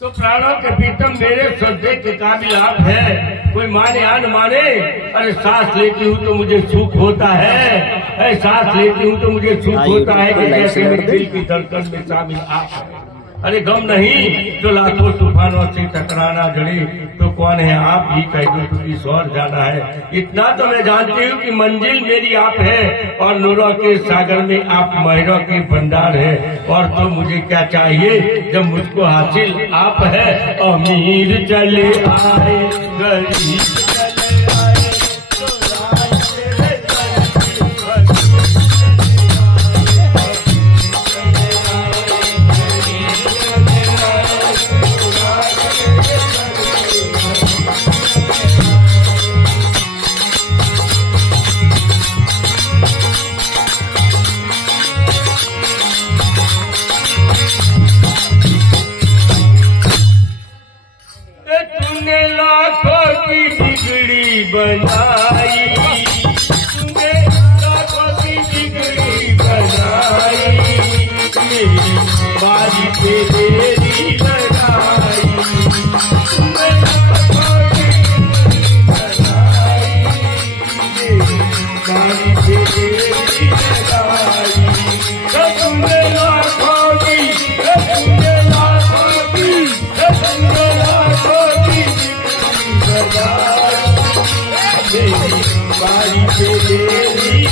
तो प्राणों के प्रीतम मेरे श्रद्धे के काबिल आप है। कोई माने या न माने, अरे सांस लेती हूँ तो मुझे सुख होता है। अरे सांस लेती हूँ तो मुझे सुख होता है कि जैसे मेरे दिल की धड़कन में शामिल आप है। अरे गम नहीं तो लाखों तूफानों से टकराना जड़े, तो कौन है आप ही कह दो तो किस और जाना है। इतना तो मैं जानती हूँ कि मंजिल मेरी आप है और नूरों के सागर में आप महरों के भंडार है। और तो मुझे क्या चाहिए जब मुझको हासिल आप है। अमीर चले आए गरीब बनाई, तूने लाखों की बिगड़ी बनाई, मेरी बारी पे तेरी लड़ाई। तूने लाखों की बिगड़ी बनाई, मेरी बारी पे तेरी लड़ाई। तूने लाखों की, तूने लाखों की, तूने लाखों की बिगड़ी बनाई, मेरी बारी पे तेरी